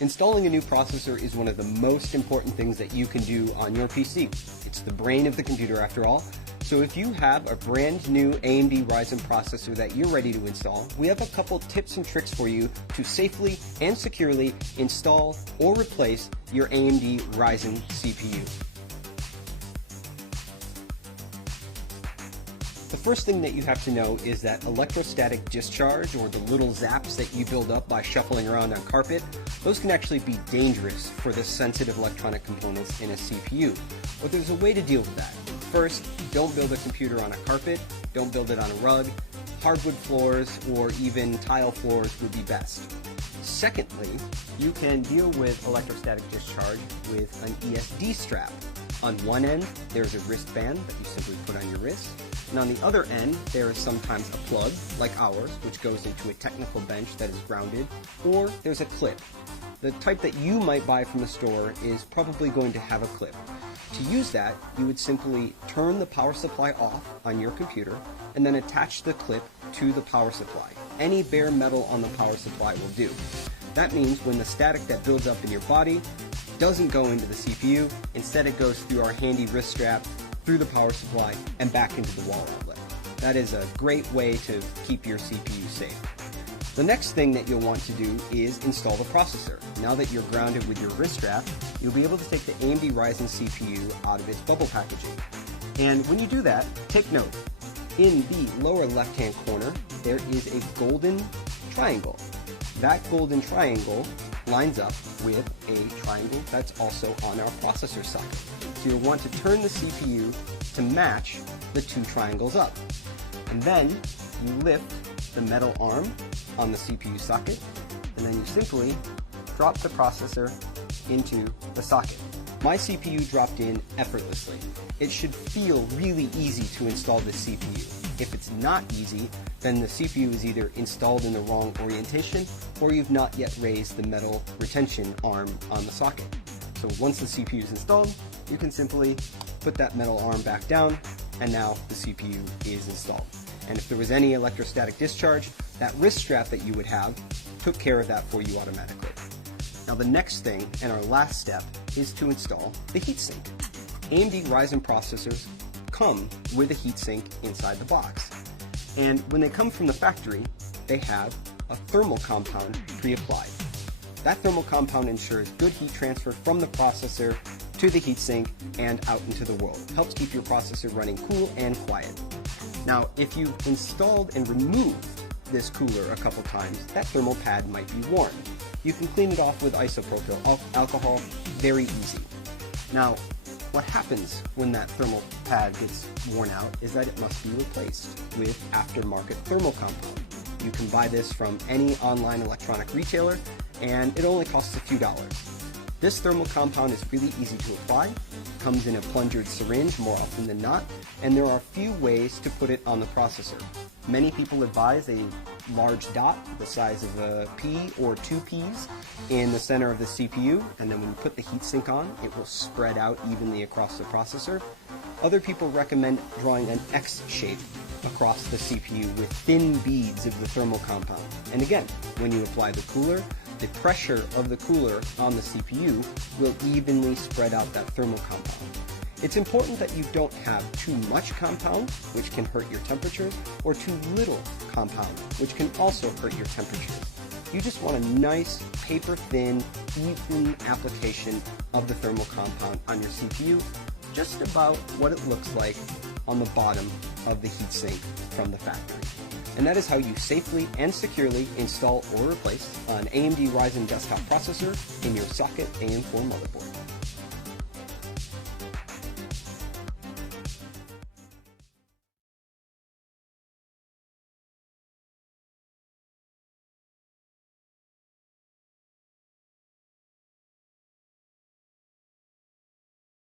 Installing a new processor is one of the most important things that you can do on your PC. It's the brain of the computer after all. So if you have a brand new AMD Ryzen processor that you're ready to install, we have a couple tips and tricks for you to safely and securely install or replace your AMD Ryzen CPU. The first thing that you have to know is that electrostatic discharge, or the little zaps that you build up by shuffling around on carpet, those can actually be dangerous for the sensitive electronic components in a CPU. But there's a way to deal with that. First, don't build a computer on a carpet, don't build it on a rug. Hardwood floors or even tile floors would be best. Secondly, you can deal with electrostatic discharge with an ESD strap. On one end, there's a wristband that you simply put on your wrist. And on the other end, there is sometimes a plug, like ours, which goes into a technical bench that is grounded, or there's a clip. The type that you might buy from the store is probably going to have a clip. To use that, you would simply turn the power supply off on your computer and then attach the clip to the power supply. Any bare metal on the power supply will do. That means when the static that builds up in your body doesn't go into the CPU, instead it goes through our handy wrist strap, through the power supply, and back into the wall outlet. That is a great way to keep your CPU safe. The next thing that you'll want to do is install the processor. Now that you're grounded with your wrist strap, you'll be able to take the AMD Ryzen CPU out of its bubble packaging. And when you do that, take note. In the lower left-hand corner, there is a golden triangle. That golden triangle lines up with a triangle that's also on our processor socket. So you'll want to turn the CPU to match the two triangles up. And then you lift the metal arm on the CPU socket, and then you simply drop the processor into the socket. My CPU dropped in effortlessly. It should feel really easy to install this CPU. If it's not easy, then the CPU is either installed in the wrong orientation or you've not yet raised the metal retention arm on the socket. So once the CPU is installed, you can simply put that metal arm back down, and now the CPU is installed. And if there was any electrostatic discharge, that wrist strap that you would have took care of that for you automatically. Now the next thing, and our last step, is to install the heatsink. AMD Ryzen processors come with a heatsink inside the box. And when they come from the factory, they have a thermal compound pre-applied. That thermal compound ensures good heat transfer from the processor to the heatsink and out into the world. It helps keep your processor running cool and quiet. Now, if you've installed and removed this cooler a couple times, that thermal pad might be worn. You can clean it off with isopropyl alcohol, very easy. Now, what happens when that thermal pad gets worn out is that it must be replaced with aftermarket thermal compound. You can buy this from any online electronic retailer, and it only costs a few dollars. This thermal compound is really easy to apply, comes in a plungered syringe more often than not, and there are a few ways to put it on the processor. Many people advise a large dot the size of a pea or two peas in the center of the CPU, and then when you put the heatsink on, it will spread out evenly across the processor. Other people recommend drawing an X shape across the CPU with thin beads of the thermal compound. And again, when you apply the cooler, the pressure of the cooler on the CPU will evenly spread out that thermal compound. It's important that you don't have too much compound, which can hurt your temperatures, or too little compound, which can also hurt your temperatures. You just want a nice, paper-thin, even application of the thermal compound on your CPU, just about what it looks like on the bottom of the heatsink from the factory. And that is how you safely and securely install or replace an AMD Ryzen desktop processor in your socket AM4 motherboard.